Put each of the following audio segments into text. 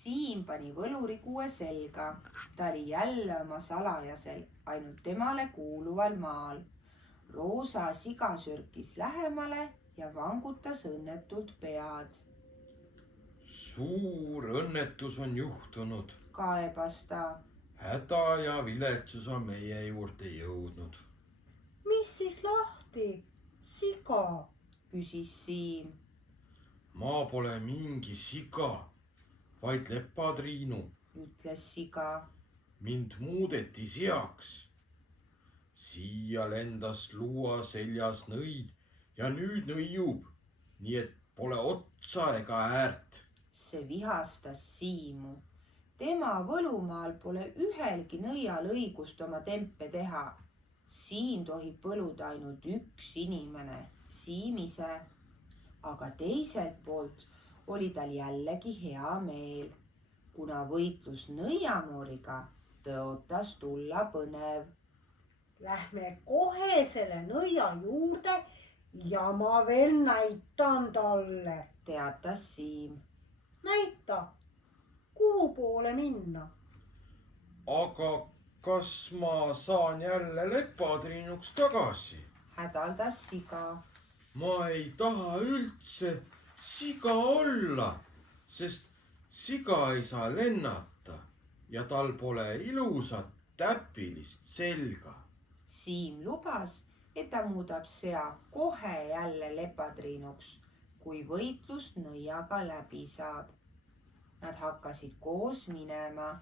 Siim pani võluri kuue selga. Ta oli jälle oma salajasel, ainult temale kuuluval maal. Roosa siga sürkis lähemale ja vangutas õnnetult pead. Suur õnnetus on juhtunud. Kaebas ta. Häda ja viletsus on meie juurde jõudnud. Mis siis lahti? Siga? Küsis Siim. Ma pole mingi siga, vaid lepatriinu. Ütles siga. Mind muudeti seaks. Siia lendas luua seljas nõid ja nüüd nõiub, nii et pole otsa ega äärt. See vihastas Siimu. Tema võlumaal pole ühelgi nõial õigust oma tempe teha. Siin tohib võluda ainult üks inimene, Siim ise. Aga teiselt poolt oli tal jällegi hea meel, kuna võitlus nõiamooriga tõotas tulla põnev. Lähme kohe selle nõia juurde ja ma veel näitan talle. Teatas Siim. Näita, kuhu poole minna? Aga kas ma saan jälle lepatriinuks tagasi? Hädaldas siga. Ma ei taha üldse siga olla, sest siga ei saa lennata ja tal pole ilusat täpilist selga. Siim lubas, et ta muudab sea kohe jälle lepatriinuks, kui võitlus nõiaga läbi saab. Nad hakkasid koos minema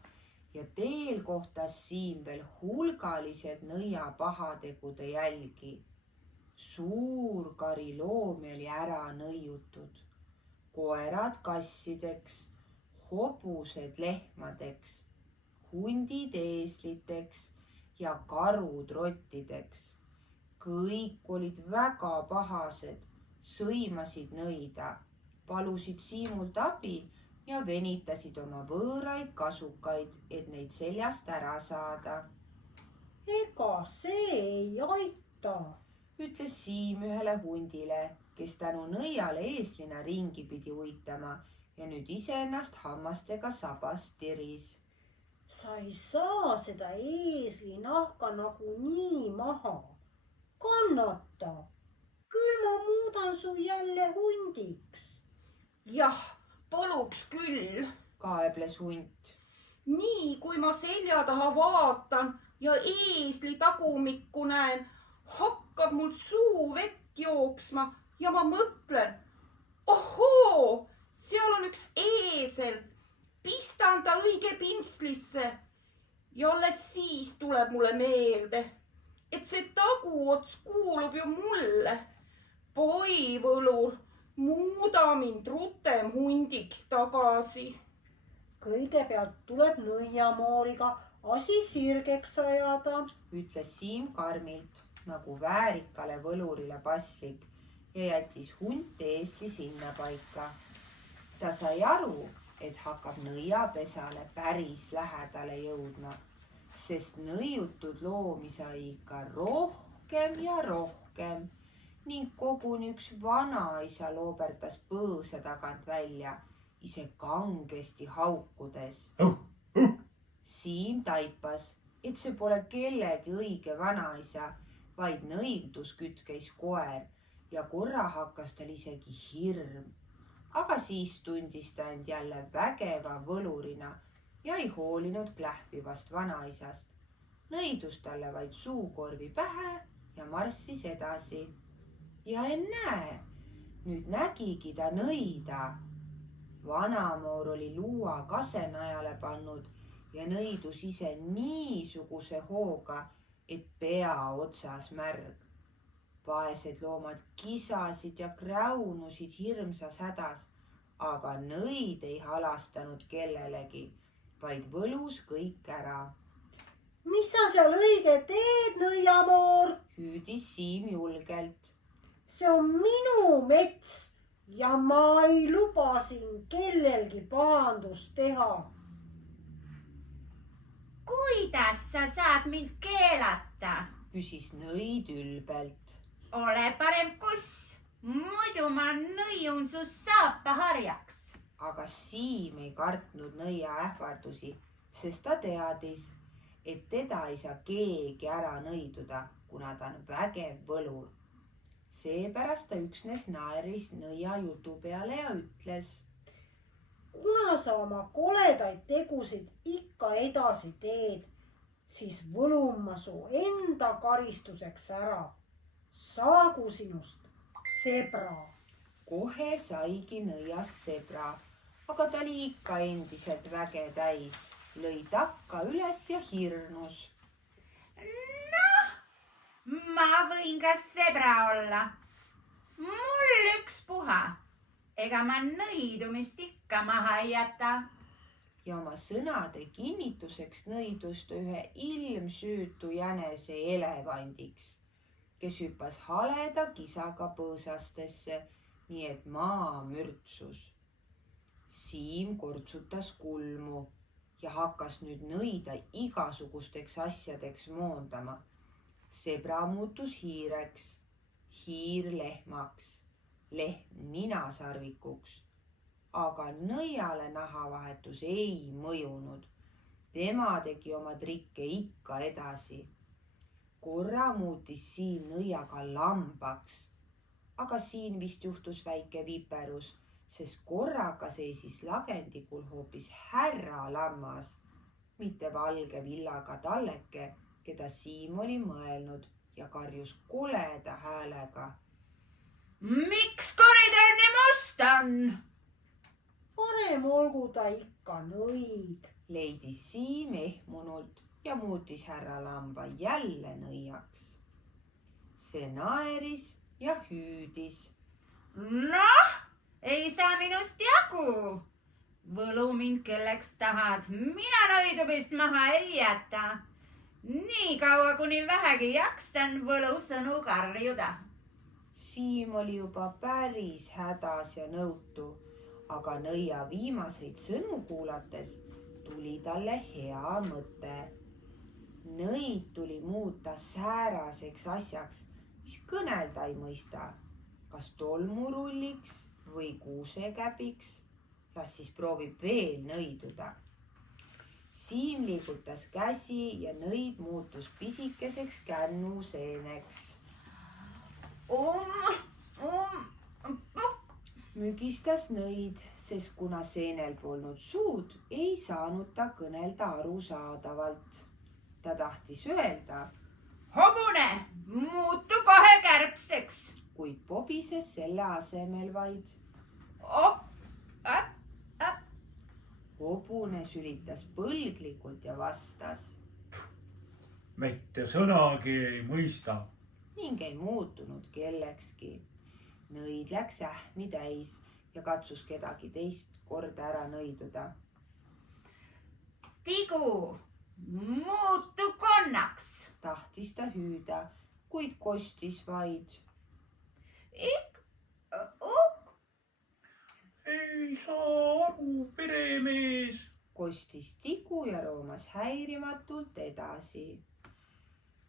ja teel kohtas Siim veel hulgaliselt nõia pahategude jälgi. Suur kari loomi oli ära nõiutud. Koerad kassideks, hobused lehmadeks, hundid eesliteks ja karud rottideks. Kõik olid väga pahased, sõimasid nõida, palusid Siimult abi ja venitasid oma võõraid kasukaid, et neid seljast ära saada. Ega see ei aita. Ütles Siim ühele hundile, kes tänu nõiale eeslina ringi pidi uitama ja nüüd iseennast hammastega sabast tiris. Sa ei saa seda eesli nahka nagunii maha. Kannata. Küll ma muudan su jälle hundiks. Jah, paluks küll. Kaebles hunt. Nii kui ma selja taha vaatan ja eesli tagumikku näen, hakkab mul suu vett jooksma ja ma mõtlen, ohoo, seal on üks eesel, pistan ta õige pinstlisse ja alles siis tuleb mulle meelde, et see taguots kuulub ju mulle. Poi võlur, muuda mind rutem hundiks tagasi. Kõigepealt tuleb nõiamooriga asi sirgeks ajada. Ütles Siim karmilt, nagu väärikale võlurile paslik ja jättis hunt eesli sinna paika. Ta sai aru, et hakkab nõiapesale päris lähedale jõudma, sest nõiutud loomi sai ikka rohkem ja rohkem ning koguni üks vanaisa loobertas põõsa tagant välja, ise kangesti haukudes. Siim taipas, et see pole kellegi õige vanaisa, vaid nõiduskütkeis koer ja korra hakkas tal isegi hirm. Aga siis tundis ta end jälle vägeva võlurina ja ei hoolinud klähvivast vanaisast. Nõidus talle vaid suukorvi pähe ja marssis edasi. Ja ennäe, nüüd nägigi ta nõida. Vanamoor oli luua kasenajale pannud ja nõidus ise niisuguse hooga, et pea otsas märg. Vaesed loomad kisasid ja kräunusid hirmsas hädas, aga nõid ei halastanud kellelegi, vaid võlus kõik ära. Mis sa seal õige teed, nõiamoor? Hüüdis Siim julgelt. See on minu mets ja ma ei luba siin kellelgi pahandust teha. Kuidas sa saad mind keelata? Küsis nõid ülbelt. Ole parem kus, muidu ma nõiun su saapaharjaks. aga Siim ei kartnud nõia ähvardusi, sest ta teadis, et teda ei saa keegi ära nõiduda, kuna ta on vägev võlur. Seepärast ta üksnes naeris nõia jutu peale ja ütles: kuna sa oma koledaid tegusid ikka edasi teed, siis võlun ma su enda karistuseks ära. Saagu sinust sebra. Kohe saigi nõiast sebra, aga ta oli ikka endiselt väge täis, lõi takka üles ja hirnus. Noh, ma võin ka sebra olla. Mul ükspuha, ega ma nõidumist ikka maha ei jäta. Ja oma sõnade kinnituseks nõidus ta ühe ilmsüütu jänese elevandiks, kes hüppas haleda kisaga põõsastesse, nii et maa mürtsus. Siim kortsutas kulmu ja hakkas nüüd nõida igasugusteks asjadeks moondama. Sebra muutus hiireks, hiir lehmaks, lehm ninasarvikuks, aga nõiale nahavahetus ei mõjunud. Tema tegi oma trikke ikka edasi. Korra muutis Siim nõiaga lambaks, aga siin vist juhtus väike viperus, sest korraga seisis lagendikul hoopis härra lammas, mitte valge villaga talleke, keda Siim oli mõelnud ja karjus koleda häälega. Miks koridor nii must on? Parem olgu ta ikka nõid. Leidis Siim ehmunult ja muutis härra lamba jälle nõiaks. See naeris ja hüüdis. Noh, ei saa minust jagu. Võlu mind kelleks tahad, mina nõidumist maha ei jäta. Nii kaua, kuni vähegi jaksan võlu sõnu karjuda. Siim oli juba päris hädas ja nõutu, aga nõia viimaseid sõnu kuulates tuli talle hea mõte. Nõid tuli muuta sääraseks asjaks, mis kõnelda ei mõista, kas tolmurulliks või kuusekäbiks. Las siis proovib veel nõiduda. Siim liigutas käsi ja nõid muutus pisikeseks kännuseeneks. Mügistas nõid, sest kuna seenel polnud suud, ei saanud ta kõnelda arusaadavalt. Ta tahtis öelda, Hobune, muutu kohe kärbseks. kuid pobises selle asemel vaid. Hobune sülitas põlglikult ja vastas mitte sõnagi ei mõista. ning ei muutunud kellekski. Nõid läks ähmi täis ja katsus kedagi teist korda ära nõiduda. Tigu, muutu konnaks. Tahtis ta hüüda, kuid kostis vaid. ei saa aru, peremees. Kostis Tigu ja roomas häirimatult edasi.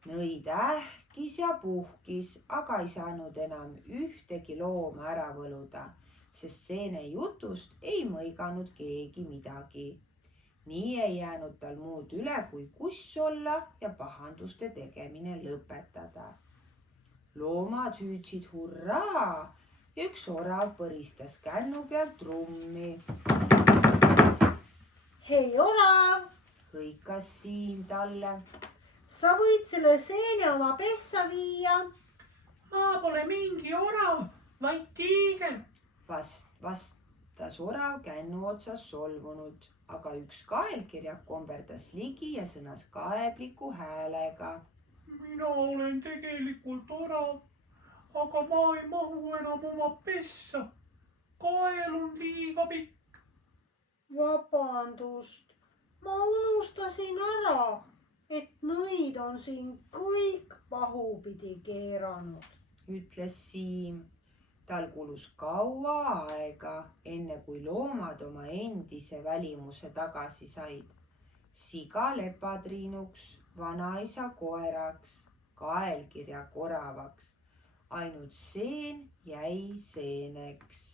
Nõid ähkis ja puhkis, aga ei saanud enam ühtegi looma ära võluda, sest seene jutust ei mõiganud keegi midagi. Nii ei jäänud tal muud üle, kui kuss olla ja pahanduste tegemine lõpetada. Loomad hüüdsid hurraa ja üks orav põristas kännu pealt trummi. hei orav, Hõikas Siim talle. sa võid selle seene oma pessa viia. ma pole mingi orav, vaid tiiger. Vastas orav kännu otsas solvunud, aga üks kaelkirjak komberdas ligi ja sõnas kaebliku häälega. mina olen tegelikult orav, aga ma ei mahu enam oma pessa. kael on liiga pikk. vabandust, ma unustasin ära, et nõid on siin kõik pahupidi keeranud. Ütles Siim. Tal kulus kaua aega, enne kui loomad oma endise välimuse tagasi said. Siga lepatriinuks, vanaisa koeraks, kaelkirjak oravaks. Ainult seen jäi seeneks.